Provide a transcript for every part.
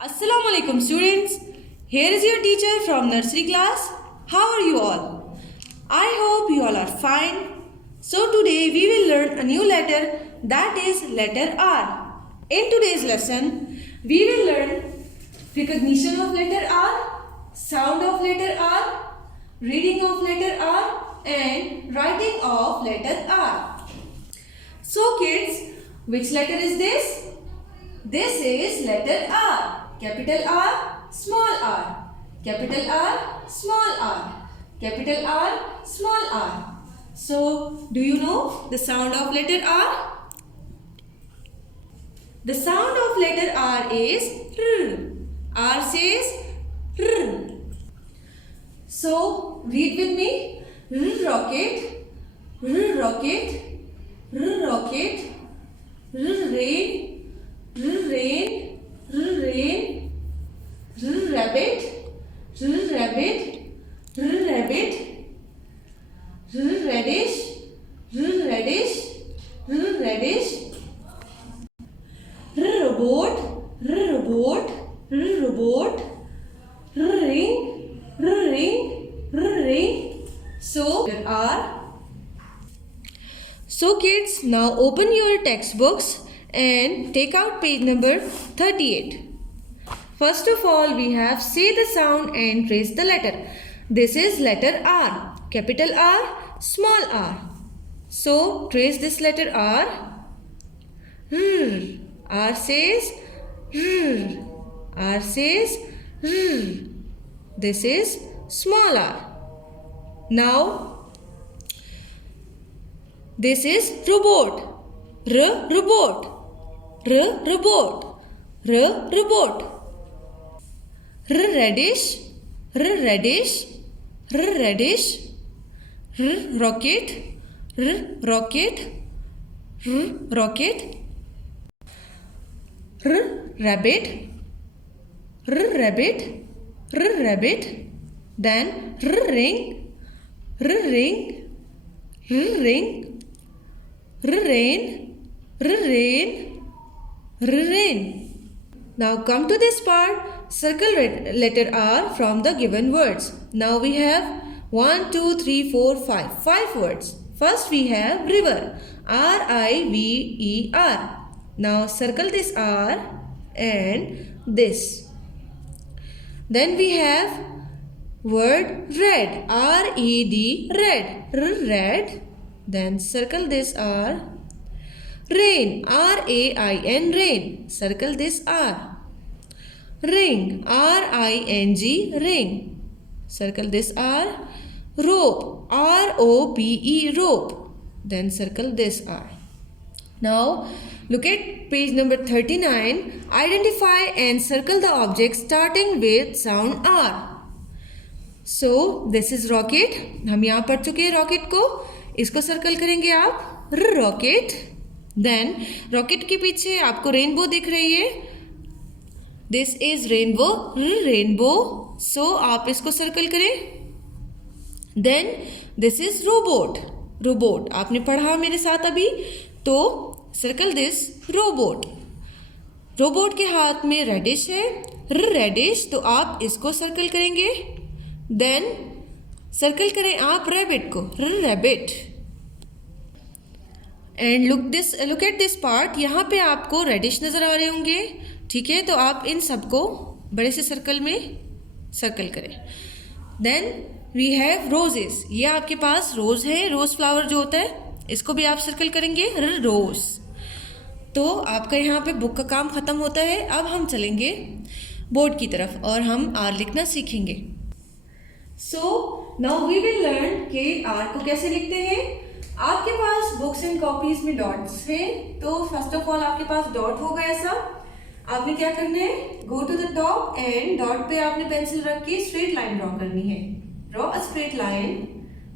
Assalamu alaikum students. Here is your teacher from nursery class. How are you all? I hope you all are fine. So today we will learn a new letter, that is letter R. In today's lesson we will learn recognition of letter R, sound of letter R, reading of letter R and writing of letter R. So kids, which letter is this? This is letter R. Capital R, small r. Capital R, small r. Capital R, small r. So, do you know the sound of letter R? The sound of letter R is R. R says R. So, read with me. R rocket, R rocket, R rocket, R rain, R rain, R rain, R rabbit, R rabbit, R rabbit, R radish, R radish, R radish, R robot, R robot, R robot, R ring, R ring, R ring. So there are. So kids, now open your textbooks and take out page number 38. First of all, we have say the sound and trace the letter. This is letter R. Capital R, small r. So, trace this letter R. R. R says R. R says R. This is small r. Now, this is robot. R robot. R robot. R robot. R radish. R radish. R radish. R rocket. R rocket. R rocket. R rabbit. R rabbit. R rabbit. Then R ring. R ring. R ring. R rain. R rain. R rain. Now come to this part. Circle letter R from the given words. Now we have 1, 2, 3, 4, 5. 5 words. First we have river. R-I-V-E-R. Now circle this R and this. Then we have word red. R-E-D. Red. Red. Then circle this R. Rain. R-A-I-N. Rain. Circle this R. Ring. R-I-N-G. Ring. Circle this R. Rope. R-O-P-E. Rope. Then circle this R. Now look at page number 39. Identify and circle the object starting with sound R. So this is rocket. हम यहाँ पढ़ चुके हैं rocket को. इसको circle करेंगे आप. Rocket. Then rocket के पीछे आपको rainbow दिख रही है. This is rainbow. Rainbow. So आप इसको circle करें. Then this is robot. Robot. आपने पढ़ा मेरे साथ अभी. तो circle this robot. Robot के हाथ में radish है. Radish. तो आप इसको circle करेंगे. Then circle करें आप rabbit को. Rabbit. And look at this part. यहाँ पे आपको radish नजर आ रहे होंगे. ठीक है, तो आप इन सबको बड़े से सर्कल में सर्कल करें. Then we have roses. ये आपके पास रोज है. रोज फ्लावर जो होता है इसको भी आप सर्कल करेंगे. रोज. तो आपका यहाँ पे बुक का काम ख़त्म होता है. अब हम चलेंगे बोर्ड की तरफ और हम आर लिखना सीखेंगे. So now we will learn कि आर को कैसे लिखते हैं. आपके पास बुक्स एंड कॉपीज में डॉट्स है. तो फर्स्ट ऑफ ऑल आपके पास डॉट होगा ऐसा. आपने क्या करना है, go to the top and dot पे आपने पेंसिल रख के स्ट्रेट लाइन ड्रॉ करनी है. Draw a straight line.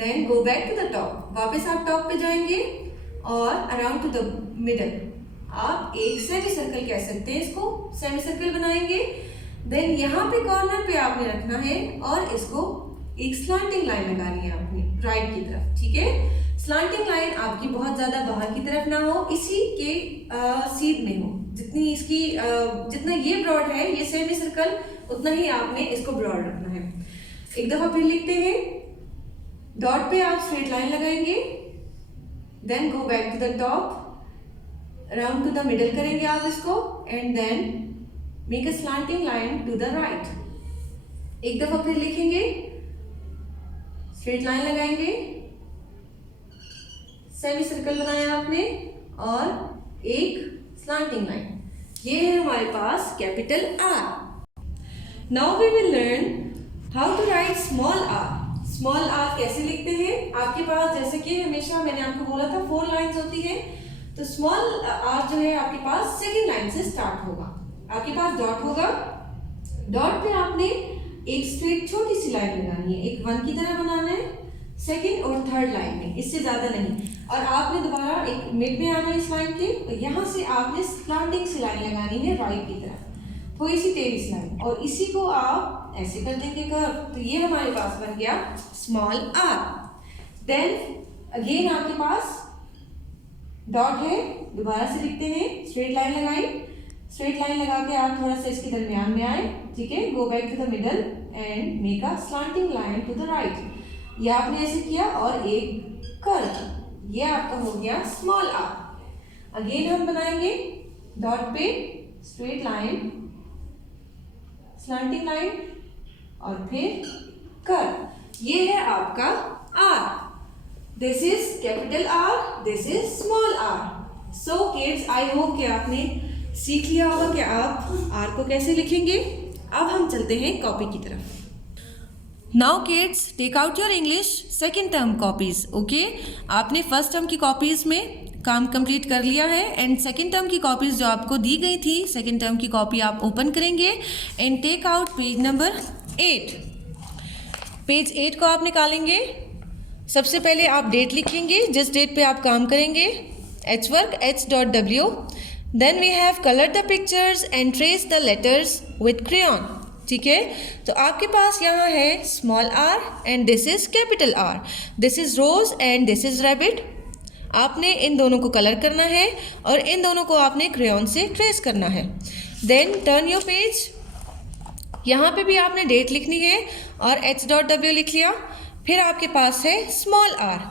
Then go back to the top. वापस आप टॉप पे जाएंगे और अराउंड टू द मिडल. आप एक सेमी सर्कल कह सकते हैं इसको. सेमी सर्कल बनाएंगे. देन यहाँ पे कॉर्नर पे आपने रखना है और इसको एक स्लांटिंग लाइन लगानी है आपने राइट की तरफ. ठीक है, स्लांटिंग लाइन आपकी बहुत ज्यादा बाहर की तरफ ना हो, इसी के सीध में हो. जितनी इसकी जितना ये ब्रॉड है ये सेमी सर्कल, उतना ही आपने इसको ब्रॉड रखना है। एक दफा फिर लिखते हैं, डॉट पे आप स्ट्रेट लाइन लगाएंगे, then go back to the top, round to the middle करेंगे आप इसको, and then make a slanting line to the right. एक दफा फिर लिखेंगे, स्ट्रेट लाइन लगाएंगे, सेमी सर्कल बनाया आपने और एक स्लांटिंग लाइन। ये है हमारे पास capital R. Now we will learn how to write small r. Small r कैसे लिखते हैं? आपके पास जैसे कि हमेशा मैंने आपको बोला था 4 लाइंस होती है, तो स्मॉल आर जो है आपके पास सेकेंड लाइन से स्टार्ट होगा। आपके पास डॉट होगा, डॉट पे आपने एक स्ट्रेट छोटी सी लाइन लगानी है, एक 1 की तरह बनाना है सेकेंड और थर्ड लाइन में, इससे ज्यादा नहीं। और आपने दोबारा एक मिड में आना है इस लाइन के, और यहाँ से आपने स्लांटिंग सी लाइन लगानी है राइट की तरफ, थोड़ी सी टेढ़ी सी लाइन, और इसी को आप ऐसे कर देंगे कर्व, तो ये हमारे पास बन गया स्मॉल आर। देन अगेन आपके पास डॉट है, दोबारा से लिखते हैं, स्ट्रेट लाइन लगाई, स्ट्रेट लाइन लगा के आप थोड़ा सा इसके दरमियान में आए, ठीक है, go back to the middle and make a slanting line to the right. ये आपने ऐसे किया और एक कर्व, ये आपका हो गया स्मॉल आर। अगेन हम बनाएंगे डॉट पे स्ट्रेट लाइन, स्लांटिंग लाइन और फिर कर्व। ये है आपका R. This is capital R, this is small R. So kids, I hope कि आपने सीख लिया होगा कि आप आर को कैसे लिखेंगे। अब हम चलते हैं कॉपी की तरफ। Now kids, take out your English second term copies. Okay, आपने फर्स्ट टर्म की कॉपीज में काम कंप्लीट कर लिया है, एंड सेकेंड टर्म की कॉपीज जो आपको दी गई थी, सेकेंड टर्म की कॉपी आप ओपन करेंगे and take out page number 8। Page 8 को आप निकालेंगे। सबसे पहले आप डेट लिखेंगे जिस डेट पे आप काम करेंगे, H work h.w। Then we have colour the pictures and trace the letters with crayon. ठीक है, तो आपके पास यहाँ है small R and this is capital R, this is rose and this is rabbit. आपने इन दोनों को कलर करना है और इन दोनों को आपने क्रेयॉन से ट्रेस करना है। देन टर्न योर पेज, यहाँ पे भी आपने डेट लिखनी है और h.w लिख लिया। फिर आपके पास है स्मॉल आर,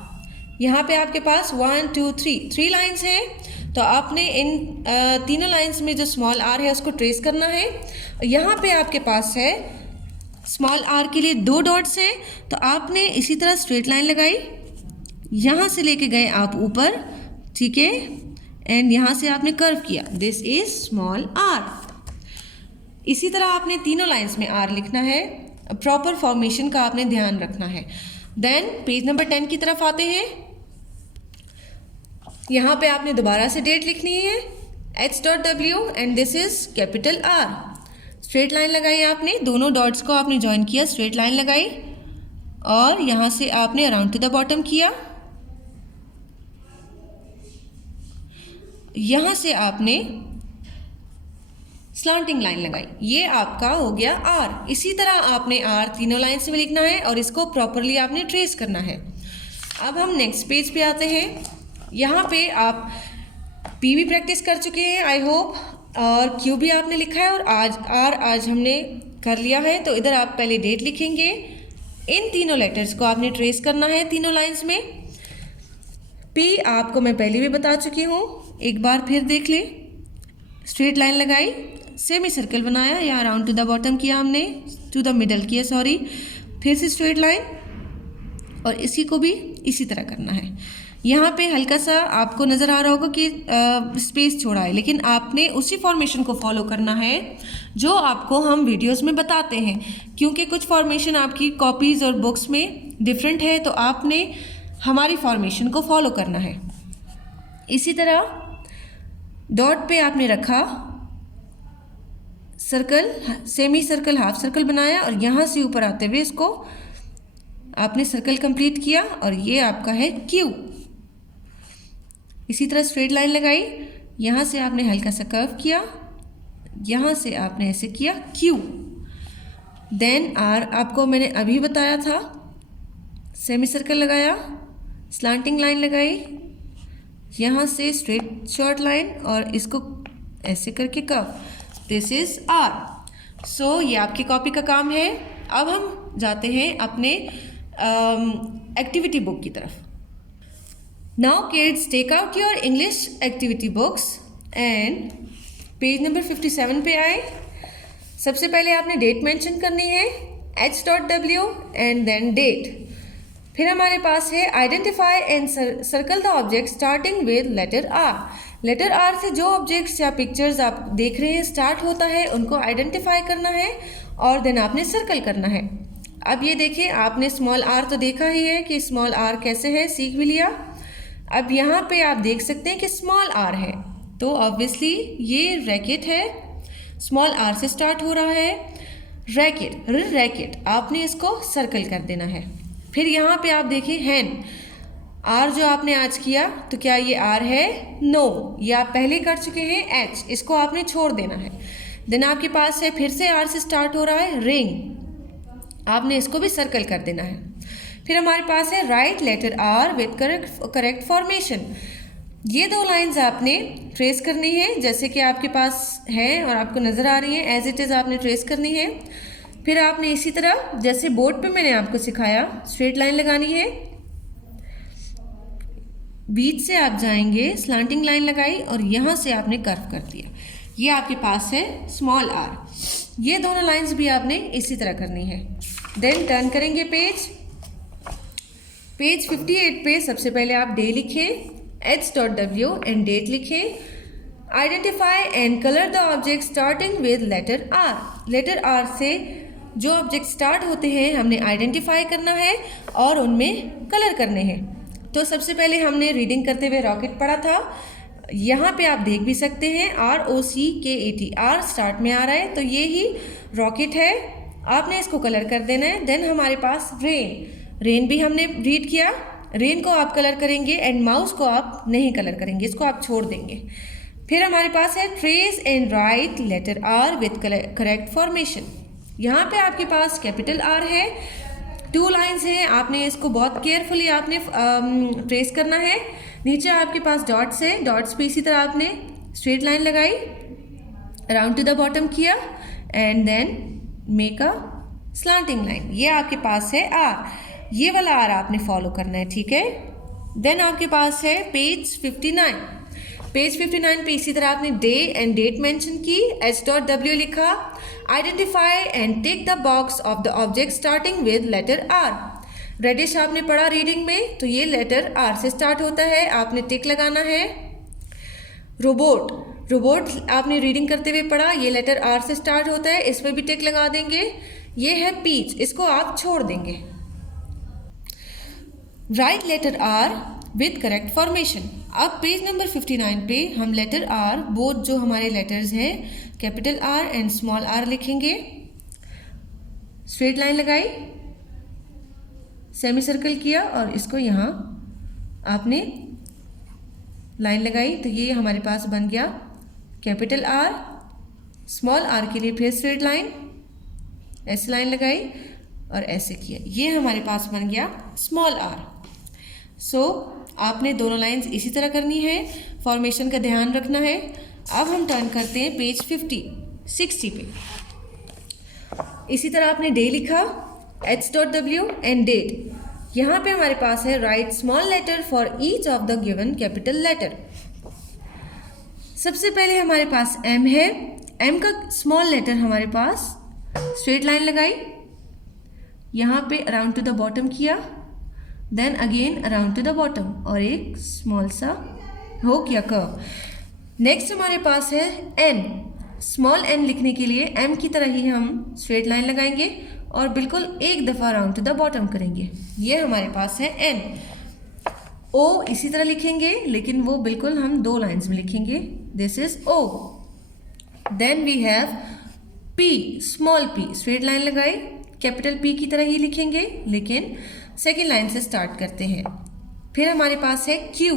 यहाँ पे आपके पास 1 2 3 लाइन्स हैं, तो आपने इन तीनों लाइन्स में जो स्मॉल आर है उसको ट्रेस करना है। यहाँ पे आपके पास है स्मॉल आर के लिए 2 डॉट्स हैं, तो आपने इसी तरह स्ट्रेट लाइन लगाई, यहाँ से लेके गए आप ऊपर, ठीक है, एंड यहाँ से आपने कर्व किया, दिस इज स्मॉल आर। इसी तरह आपने तीनों लाइन्स में आर लिखना है, प्रॉपर फॉर्मेशन का आपने ध्यान रखना है। देन पेज नंबर 10 की तरफ आते हैं। यहाँ पे आपने दोबारा से डेट लिखनी है, h.w and this is capital are. Straight line लगाई आपने, दोनों डॉट्स को आपने ज्वाइन किया, स्ट्रेट लाइन लगाई और यहाँ से आपने अराउंड टू द बॉटम किया, यहाँ से आपने स्लांटिंग लाइन लगाई, ये आपका हो गया आर। इसी तरह आपने आर तीनों लाइन में लिखना है और इसको प्रॉपरली आपने ट्रेस करना है। अब हम नेक्स्ट पेज पे आते हैं। यहाँ पे आप पी भी प्रैक्टिस कर चुके हैं आई होप, और क्यू भी आपने लिखा है, और आज हमने कर लिया है। तो इधर आप पहले डेट लिखेंगे, इन तीनों लेटर्स को आपने ट्रेस करना है तीनों लाइंस में। पी आपको मैं पहले भी बता चुकी हूँ, एक बार फिर देख ले। स्ट्रेट लाइन लगाई, सेमी सर्कल बनाया या अराउंड टू द बॉटम किया हमने, टू द मिडल किया सॉरी, फिर से स्ट्रेट लाइन, और इसी को भी इसी तरह करना है। यहाँ पे हल्का सा आपको नज़र आ रहा होगा कि स्पेस छोड़ा है, लेकिन आपने उसी फॉर्मेशन को फॉलो करना है जो आपको हम वीडियोस में बताते हैं, क्योंकि कुछ फॉर्मेशन आपकी कॉपीज़ और बुक्स में डिफरेंट है, तो आपने हमारी फॉर्मेशन को फॉलो करना है। इसी तरह डॉट पे आपने रखा circle, semi circle, half circle बनाया, और यहाँ से ऊपर आते हुए इसको आपने सर्कल कंप्लीट किया, और ये आपका है क्यू। इसी तरह स्ट्रेट लाइन लगाई, यहाँ से आपने हल्का सा कर्व किया, यहाँ से आपने ऐसे किया क्यू। देन आर आपको मैंने अभी बताया था, सेमी सर्कल लगाया, स्लांटिंग लाइन लगाई, यहाँ से स्ट्रेट शॉर्ट लाइन और इसको ऐसे करके कर्व, दिस इज आर। सो ये आपकी कॉपी का काम है। अब हम जाते हैं अपने एक्टिविटी बुक की तरफ। Now kids, take out your English activity books and page number 57 पे आए। सबसे पहले आपने डेट मेंशन करनी है, h.w एंड देन डेट। फिर हमारे पास है identify and circle the object starting with letter R. Letter R से जो ऑब्जेक्ट्स या पिक्चर्स आप देख रहे हैं स्टार्ट होता है, उनको आइडेंटिफाई करना है और देन आपने सर्कल करना है। अब ये देखिए, आपने स्मॉल आर तो देखा ही है कि स्मॉल आर कैसे है, सीख भी लिया। अब यहाँ पे आप देख सकते हैं कि स्मॉल आर है, तो ऑब्वियसली ये रैकेट है, स्मॉल आर से स्टार्ट हो रहा है। रैकेट, रैकेट, आपने इसको सर्कल कर देना है। फिर यहाँ पे आप देखिए हैन, आर जो आपने आज किया, तो क्या ये आर है? नो, ये आप पहले कर चुके हैं एच, इसको आपने छोड़ देना है। देन आपके पास है फिर से आर से स्टार्ट हो रहा है रिंग, आपने इसको भी सर्कल कर देना है। फिर हमारे पास है write letter R with correct formation. ये दो लाइंस आपने ट्रेस करनी है, जैसे कि आपके पास है और आपको नज़र आ रही है, एज इट इज़ आपने ट्रेस करनी है। फिर आपने इसी तरह जैसे बोर्ड पे मैंने आपको सिखाया स्ट्रेट लाइन लगानी है, बीच से आप जाएंगे, स्लांटिंग लाइन लगाई और यहाँ से आपने कर्व कर दिया। ये आपके पास है स्मॉल आर। ये दोनों लाइंस भी आपने इसी तरह करनी है। देन टर्न करेंगे पेज 58 पे सबसे पहले आप डे लिखें, h.w एंड डेट लिखें। Identify and colour the object starting with letter R. Letter R से जो ऑब्जेक्ट स्टार्ट होते हैं हमने आइडेंटिफाई करना है और उनमें कलर करने हैं। तो सबसे पहले हमने रीडिंग करते हुए रॉकेट पढ़ा था, यहाँ पे आप देख भी सकते हैं ROCKET, आर स्टार्ट में आ रहा है, तो ये ही रॉकेट है, आपने इसको कलर कर देना है। देन हमारे पास रेन, रेन भी हमने रीड किया, रेन को आप कलर करेंगे एंड माउस को आप नहीं कलर करेंगे, इसको आप छोड़ देंगे। फिर हमारे पास है trace and write letter R with correct formation. यहाँ पे आपके पास कैपिटल आर है, 2 लाइंस हैं, आपने इसको बहुत केयरफुली आपने ट्रेस करना है। नीचे आपके पास डॉट्स है, डॉट्स पे इसी तरह आपने स्ट्रेट लाइन लगाई, अराउंड टू द बॉटम किया and then make a slanting line. ये आपके पास है आर, ये वाला आर आपने फॉलो करना है, ठीक है। देन आपके पास है पेज 59। पेज 59 पे इसी तरह आपने डे एंड डेट मेंशन की, h.w लिखा, identify and tick the box of the object starting with letter R. Radish आपने पढ़ा रीडिंग में, तो ये लेटर आर से स्टार्ट होता है, आपने टिक लगाना है। रोबोट, रोबोट आपने रीडिंग करते हुए पढ़ा, ये लेटर आर से स्टार्ट होता है, इस पर भी टिक लगा देंगे। ये है पीच, इसको आप छोड़ देंगे। Write letter R with correct formation. अब पेज नंबर 59 पे हम लेटर आर, बोथ जो हमारे लेटर्स हैं capital R and small R लिखेंगे। स्ट्रेट लाइन लगाई, सेमी सर्कल किया और इसको यहाँ आपने लाइन लगाई, तो ये हमारे पास बन गया कैपिटल आर। स्मॉल आर के लिए फिर स्ट्रेट लाइन, ऐसे लाइन लगाई और ऐसे किया, ये हमारे पास बन गया स्मॉल आर। सो आपने दोनों लाइंस इसी तरह करनी है, फॉर्मेशन का ध्यान रखना है। अब हम टर्न करते हैं पेज 60 पे। इसी तरह आपने डे लिखा, h.w एंड डेट। यहाँ पे हमारे पास है write small letter for each of the given capital letter. सबसे पहले हमारे पास m है, m का स्मॉल लेटर हमारे पास स्ट्रेट लाइन लगाई, यहाँ पे अराउंड टू द बॉटम किया, then again around to the bottom और एक स्मॉल सा हो किया कर्व। नेक्स्ट हमारे पास है n, स्मॉल n लिखने के लिए m की तरह ही हम स्ट्रेट लाइन लगाएंगे और बिल्कुल एक दफ़ा अराउंड टू द बॉटम करेंगे, ये हमारे पास है n। o इसी तरह लिखेंगे लेकिन वो बिल्कुल हम 2 लाइन्स में लिखेंगे, this is o। Then we have p, small p, straight line लगाई, कैपिटल P की तरह ही लिखेंगे लेकिन सेकेंड लाइन से स्टार्ट करते हैं। फिर हमारे पास है Q,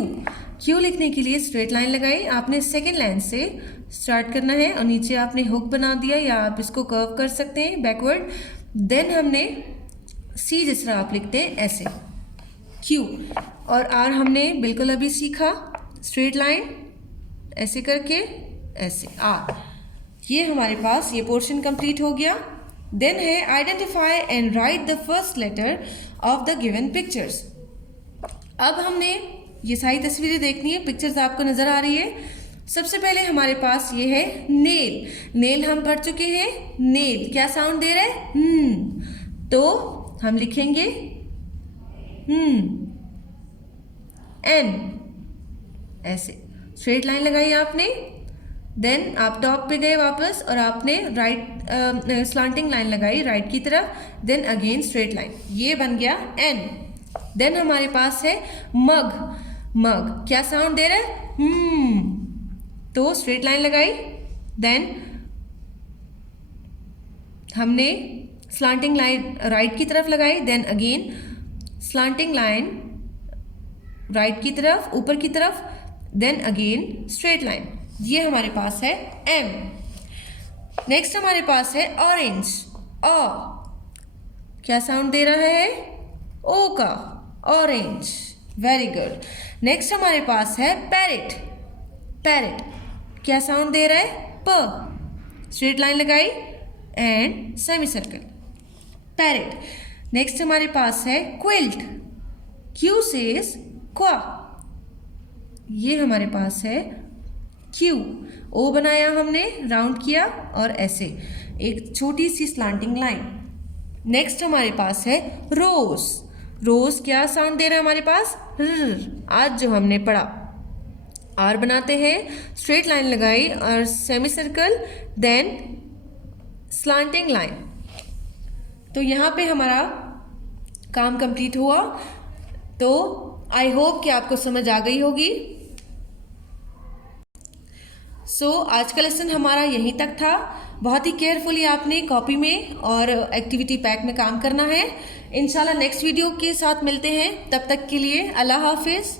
Q लिखने के लिए स्ट्रेट लाइन लगाई, आपने सेकेंड लाइन से स्टार्ट करना है और नीचे आपने हुक बना दिया या आप इसको कर्व कर सकते हैं बैकवर्ड। देन हमने C जिस तरह आप लिखते हैं ऐसे Q, और R हमने बिल्कुल अभी सीखा, स्ट्रेट लाइन ऐसे करके ऐसे आर। ये हमारे पास ये पोर्शन कंप्लीट हो गया। देन है identify and write the first letter of the given pictures. अब हमने ये सारी तस्वीरें देखनी है, पिक्चर्स आपको नजर आ रही है। सबसे पहले हमारे पास ये है नेल। नेल हम पढ़ चुके हैं। नेल क्या साउंड दे रहा है? तो हम लिखेंगे एन, ऐसे स्ट्रेट लाइन लगाई आपने। देन आप टॉप पे गए वापस और आपने राइट स्लांटिंग लाइन लगाई राइट की तरफ। देन अगेन स्ट्रेट लाइन, ये बन गया एन। देन हमारे पास है मग। मग क्या साउंड दे रहा है? तो स्ट्रेट लाइन लगाई। देन हमने स्लांटिंग लाइन राइट की तरफ लगाई। Then again slanting line right की तरफ, ऊपर की तरफ। देन अगेन स्ट्रेट लाइन, ये हमारे पास है एम। नेक्स्ट हमारे पास है ऑरेंज। ओ क्या साउंड दे रहा है? ओ का, ऑरेंज। Very good. नेक्स्ट हमारे पास है पैरेट। पैरेट क्या साउंड दे रहा है? प। स्ट्रेट लाइन लगाई and semi circle, parrot. Next हमारे पास है क्विल्ट। क्यू सेज क्वा, ये हमारे पास है क्यू। ओ बनाया हमने, राउंड किया और ऐसे एक छोटी सी स्लांटिंग लाइन। नेक्स्ट हमारे पास है रोज। रोज क्या साउंड दे रहा है हमारे पास? आज जो हमने पढ़ा, आर बनाते हैं, स्ट्रेट लाइन लगाई और semi circle, then slanting line. तो यहाँ पे हमारा काम कंप्लीट हुआ। तो आई होप कि आपको समझ आ गई होगी। आज का लेसन हमारा यहीं तक था। बहुत ही केयरफुली आपने कॉपी में और एक्टिविटी पैक में काम करना है। इंशाल्लाह नेक्स्ट वीडियो के साथ मिलते हैं। तब तक के लिए अल्लाह हाफिज़।